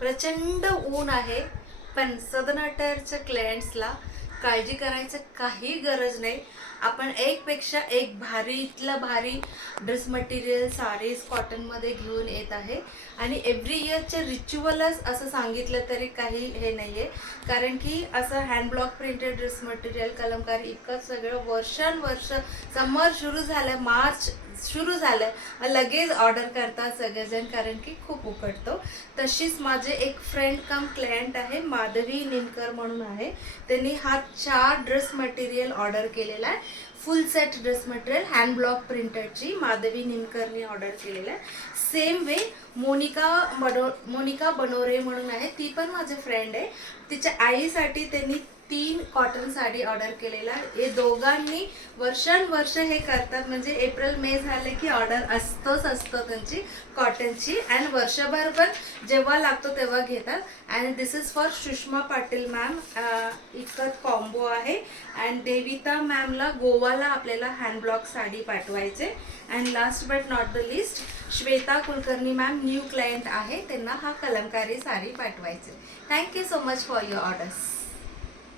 प्रचंड ऊन आहे, पण सदन अटायरच्या क्लायंट्सला काळजी करायचं काही गरज नाही. आपण एकपेक्षा एक भारीतला भारी ड्रेस मटेरियल साडीज कॉटनमध्ये घेऊन येत आहे. आणि एव्हरी इयरचे रिच्युअलच असं सांगितलं तरी काही हे नाही आहे, कारण की असं hand block printed dress material Kalamkari इतकं सगळं वर्षानुवर्ष समर सुरू झालं, मार्च सुरू झालं लगेच ऑर्डर करतात सगळेजण, कारण की खूप उकडतो. तशीच माझे एक फ्रेंड कम क्लायंट आहे, माधवी निमकर म्हणून आहे. त्यांनी हा 4 ड्रेस मटेरियल ऑर्डर केलेला आहे. Full set dress material hand block प्रिंटेडची माधवी निमकरनी ऑर्डर केलेला आहे. सेम वे मोनिका बनोरे म्हणून आहे, ती पण माझी फ्रेंड आहे. तिच्या आईसाठी त्यांनी 3 कॉटन साडी ऑर्डर केलेला आहे. हे दोघांनी वर्षानुवर्ष हे करतात, म्हणजे एप्रिल मे झाले की ऑर्डर असतो त्यांची कॉटनची. अँड वर्षभर पण जेव्हा लागतो तेव्हा घेतात. And this is for Sushma Patil ma'am. इतकं कॉम्बो आहे. अँड देविता मॅमला गोवाला आपल्याला हँड ब्लॉक साडी पाठवायचे. And last but not the list Shweta Kulkarni ma'am new client आहे, त्यांना हा कलमकारी साडी पाठवायचे. Thank you so much for your orders.